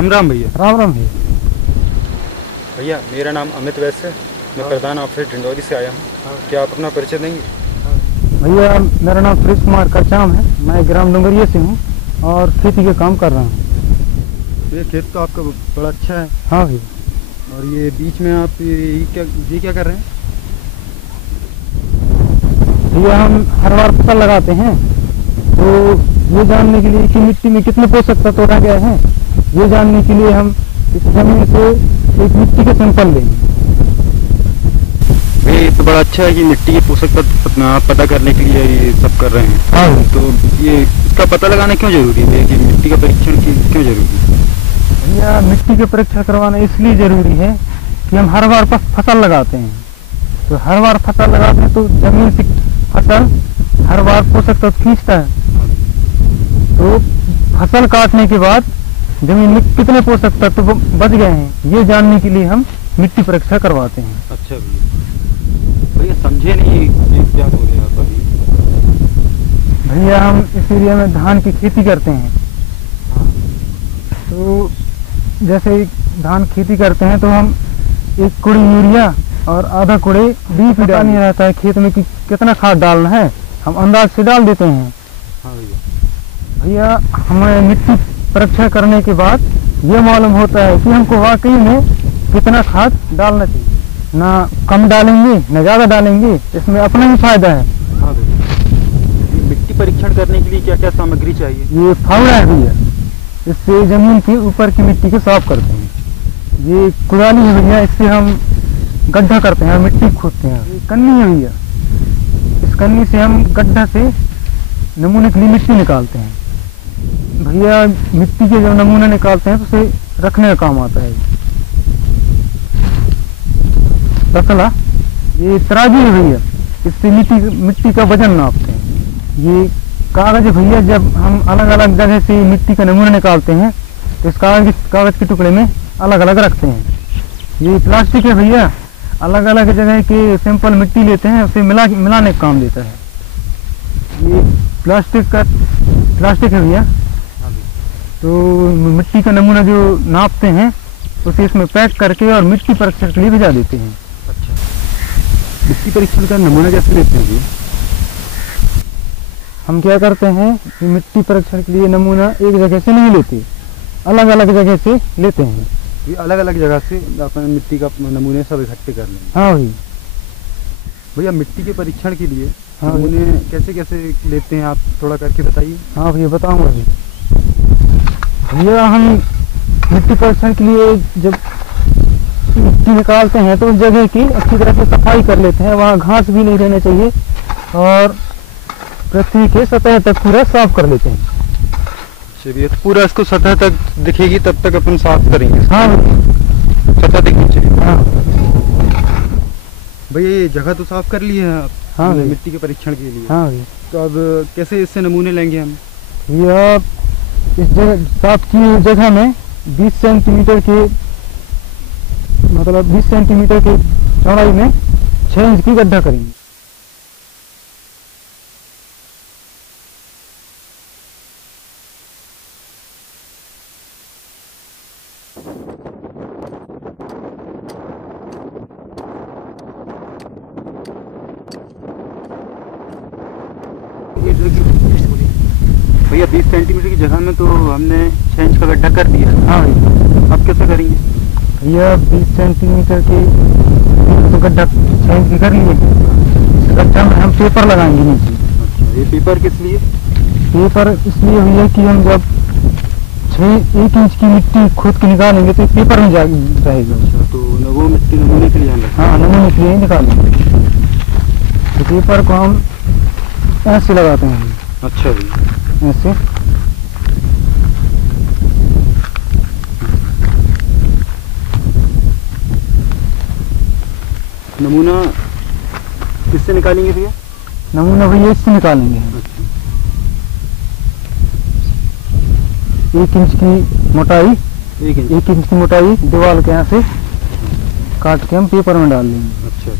राम राम भैया। राम राम भैया। भैया मेरा नाम अमित वैश्य है, मैं प्रधान ऑफिसर डिंडौरी से आया हूँ। क्या आप अपना परिचय देंगे? भैया मेरा नाम सुरेश कुमार करचाम है, मैं ग्राम डुंगरिया से हूँ और खेती के काम कर रहा हूँ। ये खेत तो आपका बड़ा अच्छा है। हाँ भैया। और ये बीच में आप ये क्या कर रहे हैं? भैया हम हर बार फसल लगाते हैं, तो ये जानने के लिए कि मिट्टी में कितने पोषक तत्व रह गए हैं, ये जानने के लिए हम इस जमीन से एक मिट्टी के सैंपल लेंगे। ये तो बड़ा अच्छा है कि मिट्टी के पोषक तत्व आप पता करने के लिए ये सब कर रहे हैं। हाँ तो ये इसका पता लगाना क्यों जरूरी है कि मिट्टी का परीक्षण क्यों जरूरी है? भैया मिट्टी के परीक्षण करवाना इसलिए जरूरी है कि हम हर बार फसल लगाते हैं, तो हर बार फसल लगाते हैं तो जमीन से फसल हर बार पोषक तत्व खींचता है, तो फसल काटने के बाद जमीन में कितने पोषक तत्व बच गए हैं ये जानने के लिए हम मिट्टी परीक्षा करवाते हैं। अच्छा भैया समझे नहीं ये क्या बोल रहे हैं आप अभी? भैया हम इस एरिया में धान की खेती करते हैं। तो जैसे धान खेती करते हैं तो हम 1 कुड़ी यूरिया और आधा कुड़ी DAP पता नहीं रहता है खेत में कि कितना खाद डालना है, हम अंदाज से डाल देते हैं। हाँ भैया हमें मिट्टी परीक्षा करने के बाद ये मालूम होता है कि हमको वाकई में कितना खाद डालना चाहिए, ना कम डालेंगे ना ज़्यादा डालेंगे, इसमें अपना ही फायदा है। हाँ भैया। मिट्टी परीक्षण करने के लिए क्या क्या सामग्री चाहिए? ये फावड़ा है भैया, इससे जमीन के ऊपर की मिट्टी को साफ करते हैं। ये कुदाली है भैया, इससे हम गड्ढा करते हैं और मिट्टी खोदते हैं। ये कन्नी है भैया, इस कन्नी से हम गड्ढा से नमूने के लिए मिट्टी निकालते हैं। भैया मिट्टी के जब नमूना निकालते हैं तो उसे रखने का काम आता है। तसला ये तराजू है भैया, इससे मिट्टी का वजन नापते हैं। ये कागज है भैया, जब हम अलग अलग जगह से मिट्टी का नमूना निकालते हैं तो इस कागज के टुकड़े में अलग अलग रखते हैं। ये प्लास्टिक है भैया, अलग अलग जगह के सैंपल मिट्टी लेते हैं, उसे मिलाने का काम देता है। ये प्लास्टिक है भैया, तो मिट्टी का नमूना जो नापते हैं उसे इसमें पैक करके और मिट्टी परीक्षण के लिए भिजा देते हैं। अच्छा, मिट्टी परीक्षण का नमूना कैसे लेते हैं जी? हम क्या करते हैं कि मिट्टी परीक्षण के लिए नमूना एक जगह से नहीं लेते, अलग अलग जगह से लेते हैं। ये अलग अलग जगह से अपन मिट्टी का नमूने सब इकट्ठे कर लेंगे। हाँ भाई। भैया मिट्टी के परीक्षण के लिए हाँ नमूने कैसे कैसे लेते हैं, आप थोड़ा करके बताइए। हाँ भैया बताऊँगा जी। भैया हम मिट्टी परीक्षण के लिए जब मिट्टी निकालते हैं तो उस जगह की अच्छी तरह से सफाई कर लेते हैं, वहाँ घास भी नहीं रहना चाहिए और पृथ्वी के सतह तक पूरा साफ कर लेते हैं। चलिए तो पूरा इसको सतह तक दिखेगी तब तक अपन साफ करेंगे। हाँ सतह दिखनी चाहिए। हाँ भैया ये जगह तो साफ कर ली है आप? हाँ मिट्टी के परीक्षण के लिए। हाँ भैया। तो अब कैसे इससे नमूने लेंगे हम? भैया इस जगह साफ की हुई जगह में 20 सेंटीमीटर के मतलब 20 सेंटीमीटर की चौड़ाई में 6 इंच की गड्ढा करेंगे। भैया 20 सेंटीमीटर की जगह में तो हमने 6 इंच का गड्ढा कर दिया। हाँ भैया। अब कैसे करेंगे? भैया 20 सेंटीमीटर की तो गड्ढा 6 इंच की कर लिए, इस गड्ढा में हम पेपर लगाएंगे नीचे। अच्छा, ये पेपर किस लिए? पेपर इसलिए भैया कि हम जब 1 इंच की मिट्टी खोद के निकालेंगे तो पेपर में रहेगा। अच्छा, तो वो मिट्टी नमूने के लिए हम हाँ नमूने के लिए निकालेंगे, तो पेपर को हम ऐसे लगाते हैं। अच्छा भैया। ऐसे नमूना किससे निकालेंगे भैया? नमूना भैया इससे निकालेंगे। अच्छा। 1 इंच की मोटाई, 1 इंच की मोटाई दीवार के यहाँ से काट के हम पेपर में डाल देंगे। अच्छा।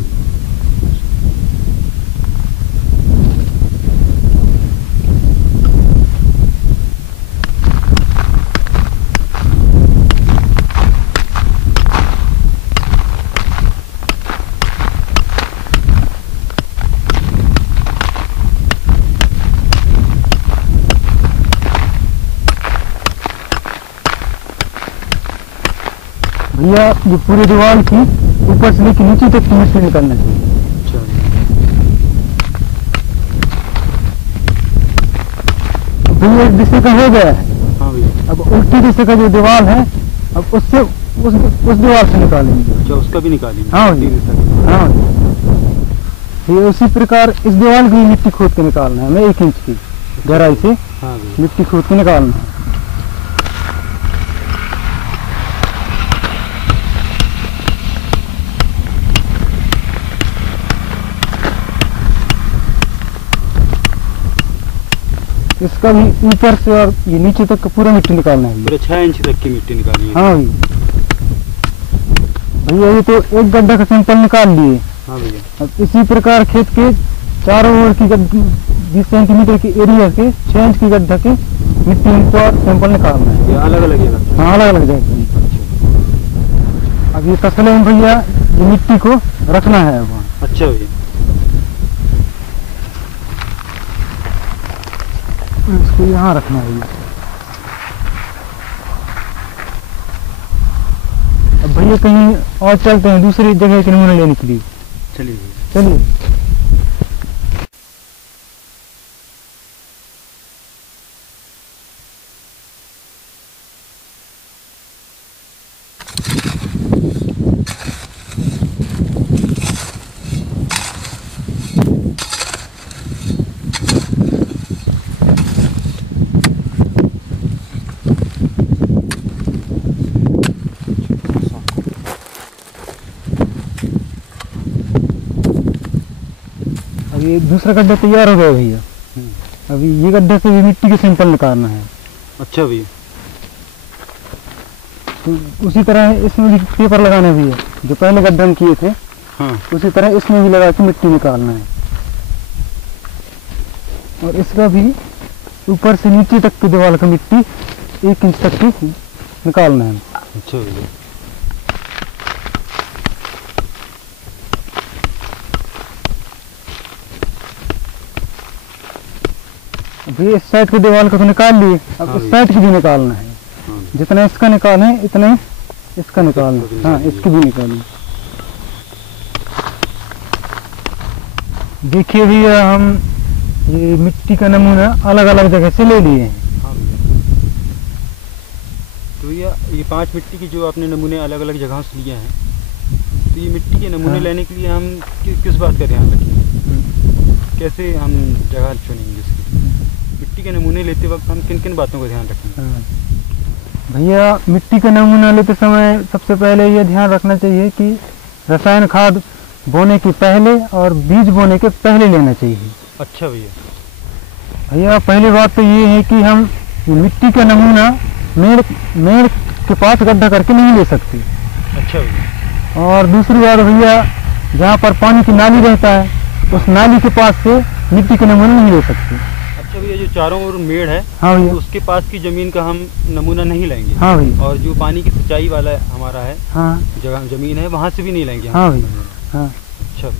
भैया ये पूरे दीवार की ऊपर से लेकर नीचे तक की मिट्टी निकालना चाहिए। अच्छा भैया इस दिशे का हो गया है, हाँ भैया। अब उल्टी दिशे का जो दीवार है अब उससे उस दीवार से निकालेंगे। अच्छा उसका भी निकालेंगे। हाँ जी। हाँ ये उसी प्रकार इस दीवार की मिट्टी खोद के निकालना है हमें 1 इंच की गहराई से हाँ भैया। मिट्टी खोद के निकालना है। इसका भी ऊपर से और ये नीचे तक का पूरा मिट्टी निकालना है। पूरे 6 इंच तक की मिट्टी निकालनी है। हाँ भैया ये तो एक गड्ढा का सैंपल निकाल लिए। हाँ भैया। अब इसी प्रकार खेत के चारों ओर की 20 सेंटीमीटर की एरिया के 6 इंच की गड्ढा के मिट्टी इनको सैंपल निकालना है। ये अलग अलग जगह। हाँ अलग अलग जाएगा। अब ये तसले में भैया ये मिट्टी को रखना है अब वहाँ। अच्छा भैया। इसको यहाँ रखना है भैया। अब भैया कहीं और चलते हैं दूसरी जगह के नमूने लेने के लिए। चलिए भैया। चलिए। ये दूसरा गड्ढा तैयार हो गया भैया। अभी ये गड्ढे से भी मिट्टी के सैंपल निकालना है। अच्छा भैया। तो उसी तरह इसमें भी पेपर लगाना है भैया, जो पहले गड्ढे में किए थे। हाँ। उसी तरह इसमें भी लगा के मिट्टी निकालना है और इसका भी ऊपर से नीचे तक की दीवार का मिट्टी 1 इंच तक की निकालना है। अच्छा भैया। अभी इस साइड की दीवार को तो निकाल लिए, अब हाँ इस साइड की भी निकालना है। हाँ। जितना इसका निकालना है इतना इसका निकालना है। हाँ इसकी भी निकालना। देखिए भैया हम ये मिट्टी का नमूना अलग अलग जगह से ले लिए हैं। हाँ भैया। तो भैया ये 5 मिट्टी की जो आपने नमूने अलग अलग जगहों से लिए हैं, तो ये मिट्टी के नमूने हाँ। लेने के लिए हम किस बात का ध्यान रखेंगे? कैसे हम जगह चुनेंगे इसके लिए? मिट्टी के नमूने लेते वक्त हम किन किन बातों का ध्यान रखेंगे? हाँ। भैया मिट्टी का नमूना लेते समय सबसे पहले ये ध्यान रखना चाहिए कि रसायन खाद बोने के पहले और बीज बोने के पहले लेना चाहिए। अच्छा भैया। भैया पहली बात तो ये है कि हम मिट्टी का नमूना मेड़ के पास गड्ढा करके नहीं ले सकते। अच्छा भैया। और दूसरी बात भैया, जहाँ पर पानी की नाली रहता है उस नाली के पास से मिट्टी के नमूने नहीं ले सकते। अच्छा भैया, जो चारों ओर मेड़ है, हाँ भैया। तो उसके पास की जमीन का हम नमूना नहीं लेंगे। हाँ भैया। और जो पानी की सिंचाई वाला हमारा है, हाँ जगह जमीन है, वहाँ से भी नहीं लेंगे हम। हाँ भैया। हाँ अच्छा।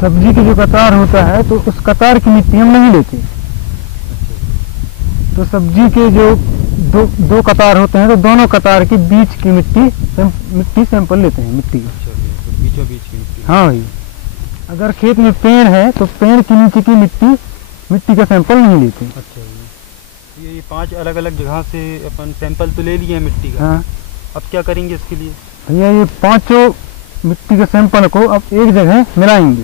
सब्जी की जो कतार होता है तो उस कतार की मिट्टी हम नहीं लेते। तो सब्जी के जो दो कतार होते हैं तो दोनों कतार के बीच की मिट्टी सैंपल लेते हैं मिट्टी की। अच्छा भैया, तो बीचों बीच की मिट्टी। हाँ भैया। अगर खेत में पेड़ है तो पेड़ के नीचे की मिट्टी का सैंपल नहीं लेते। अच्छा भैया, ये 5 अलग अलग जगह से अपन सैंपल तो ले लिए हैं मिट्टी का। हाँ अब क्या करेंगे इसके लिए? भैया, ये 5 मिट्टी के सैंपल को अब एक जगह मिलाएंगे।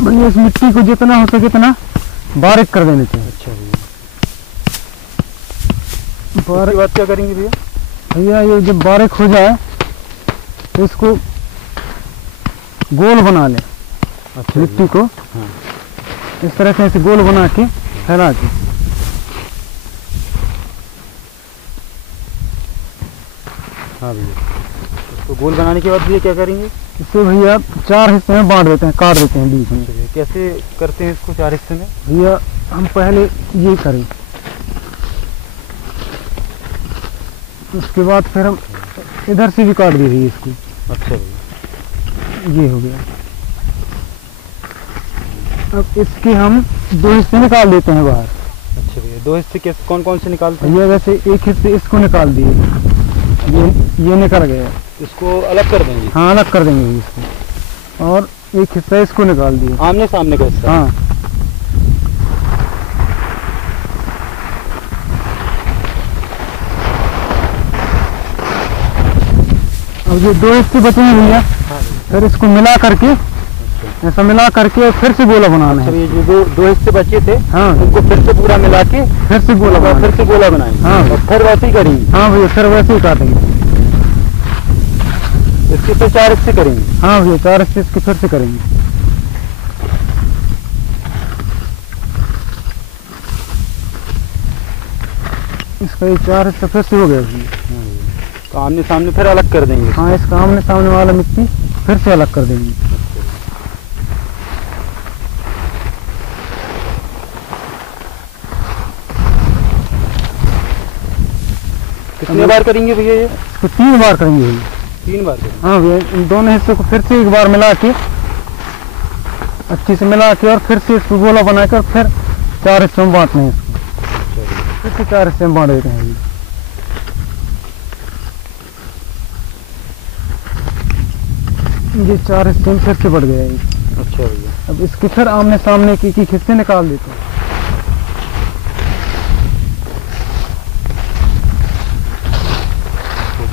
भैया इस मिट्टी को जितना हो सके उतना बारीक कर देना चाहिए। अच्छा भैया। उसके बाद क्या करेंगे भैया? भैया ये जब बारीक हो जाए तो इसको गोल बना लें। अच्छा मिट्टी को हाँ। इस तरह से ऐसे गोल बना के फैला के। हाँ भैया, उसको गोल बनाने के बाद भैया क्या करेंगे? इसे भैया 4 हिस्से में बांट देते हैं, काट देते हैं बीच में। चलिए, कैसे करते हैं इसको 4 हिस्से में? भैया हम पहले ये करें, उसके बाद फिर हम इधर से भी काट दीजिए इसको। अच्छा भैया। ये हो गया। अब इसके हम 2 हिस्से निकाल देते हैं बाहर। अच्छा भैया, 2 हिस्से कैसे, कौन कौन से निकालते हैं? भैया वैसे एक हिस्से इसको निकाल दिए, ये निकल गया, इसको अलग कर देंगे? हाँ अलग कर देंगे इसको, और एक हिस्सा इसको निकाल दिए, आमने सामने का हिस्सा? हाँ। अब ये 2 हिस्से बचे हैं भैया, फिर इसको मिला करके, ऐसा मिला करके फिर से गोला बनाना है। ये जो 2 हिस्से बचे थे, हाँ, उनको फिर से पूरा मिला के फिर से गोला बनाएंगे। हाँ, और फिर वैसे ही करेंगे? हाँ भैया, फिर वैसे ही काटेंगे। इसके फिर 4 हिस्से करेंगे? हाँ भैया, 4 हिस्से इसके फिर से करेंगे। इसका ये 4 हिस्सा फिर से हो गया भैया। तो आमने सामने फिर अलग कर देंगे? हाँ, इसका आमने सामने वाला मिट्टी फिर से अलग कर देंगे। कितनी बार करेंगे भैया ये? इसको 3 बार करेंगे भैया। 3 बार करेंगे? हाँ भैया, इन दोनों हिस्सों को फिर से एक बार मिला के, अच्छे से मिला के, और फिर से इसको गोला बनाकर फिर 4 हिस्सों में बांटना है इसको। फिर से 4 हिस्से में बांट देते हैं भैया। ये 4 हिस्से में फिर से बढ़ गया है। अच्छा भैया, अब इसके फिर आमने सामने के एक हिस्से निकाल देते हैं।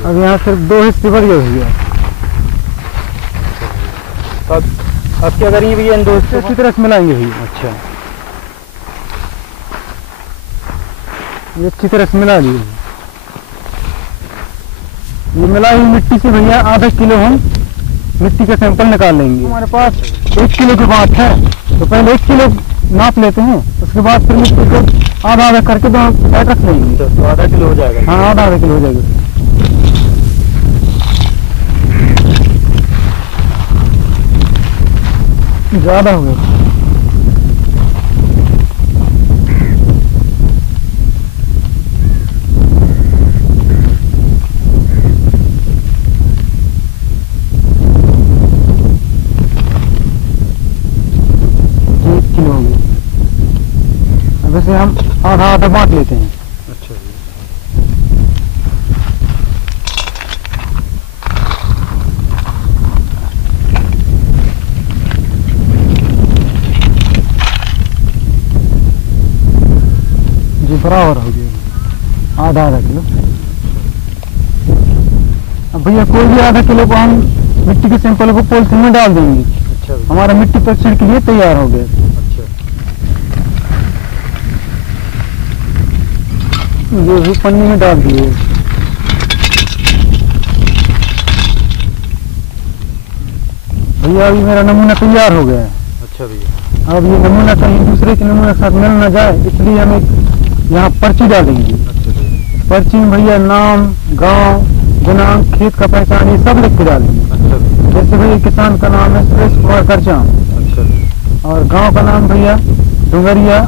अब यहाँ सिर्फ 2 हिस्से बढ़ गए भैया। अब क्या करेंगे भैया इन 2 हिस्से? अच्छी तरह से मिलाएंगे भैया। अच्छा, ये अच्छी तरह से मिला लिए। ये मिलाई हुई मिट्टी से भैया आधा किलो हम मिट्टी का सैंपल निकाल लेंगे। हमारे पास 1 किलो की बात है, तो पहले 1 किलो नाप लेते हैं, उसके बाद फिर मिट्टी को आधा आधा करके दोनों साइड रख लेंगे। तो आधा किलो हो जाएगा? हाँ, आधा किलो हो जाएगा। ज्यादा हो गया। वैसे हम आधा आधा बांट लेते हैं। अच्छा जी। जी बराबर हो गया, आधा आधा किलो। अब भैया कोई भी आधा किलो को हम मिट्टी के सैंपल को पॉलिथीन में डाल देंगे। अच्छा, हमारा मिट्टी परीक्षण के लिए तैयार हो गया। ये भी पन्नी में डाल दिए। भैया अभी मेरा नमूना तैयार हो गया है। अच्छा भैया, अब ये नमूना कहीं दूसरे के नमूने के साथ मिल न जाए, इसलिए हम एक यहाँ पर्ची डालेंगे। अच्छा भैया, पर्ची में भैया नाम, गांव, दिनांक, खेत का पहचान, ये सब लिख के डालेंगे। अच्छा भैया, जैसे भैया किसान का नाम है सुरेश कुमार करचाम, अच्छा, और गांव का नाम भैया डुंगरिया,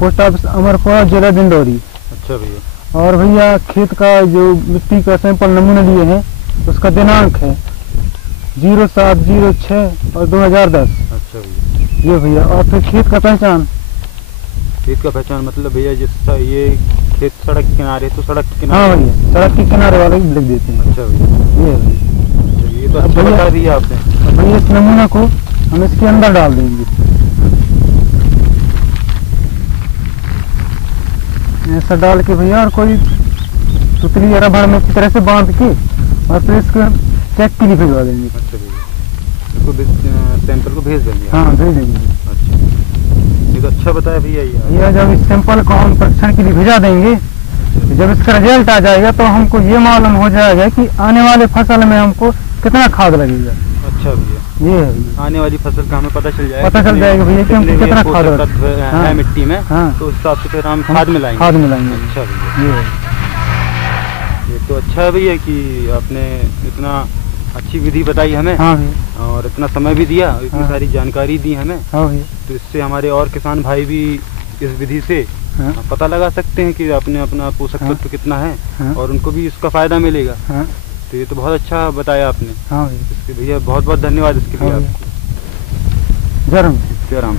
पोस्ट ऑफिस अमरपुरा, जिला डिंडोरी। अच्छा भैया, और भैया खेत का जो मिट्टी का सैंपल नमूना लिए हैं उसका दिनांक है 07/06 और 2010। अच्छा भैया, ये भैया, और फिर खेत का पहचान। खेत का पहचान मतलब भैया जिसका ये खेत सड़क के किनारे, तो सड़क के किनारे? हाँ भैया, सड़क के किनारे वाले लिख देते हैं। अच्छा भैया, ये भैया, ये तो अच्छा बता दिया आपने। अब भैया इस नमूना को हम इसके अंदर डाल देंगे। ऐसा डाल के भैया, और कोई सुतली या रबड़ में अच्छी तरह से बांध के, और फिर इसको चेक के लिए भिजवा देंगे। अच्छा भैया, इसको सैंपल को भेज देंगे? हाँ, भेज देंगे। अच्छा, ये तो अच्छा बताया भैया। भैया जब इस सैंपल को हम परीक्षण के लिए भेजा देंगे, तो जब इसका रिजल्ट आ जाएगा तो हमको ये मालूम हो जाएगा कि आने वाले फसल में हमको कितना खाद लगेगा। अच्छा भैया, ये है भैया, आने वाली फसल का हमें पता चल जाएगा। पता चल जाएगा भैया कि हमको कितना खाद तत्व है मिट्टी में। हाँ, तो उस हिसाब से फिर हम खाद मिलाएंगे। खाद मिलाएंगे। अच्छा भैया, ये तो अच्छा है भैया कि आपने इतना अच्छी विधि बताई हमें। हाँ भैया, और इतना समय भी दिया, इतनी हाँ, सारी जानकारी दी हमें। हाँ भैया, तो इससे हमारे और किसान भाई भी इस विधि से हाँ, पता लगा सकते हैं कि अपने अपना पोषक हाँ, तत्व कितना है, हाँ, और उनको भी इसका फायदा मिलेगा। हाँ, तो ये तो बहुत अच्छा बताया आपने। हाँ भैया, इसके भैया बहुत बहुत धन्यवाद इसके लिए हाँ आपको। भैया, जरूर। जय राम।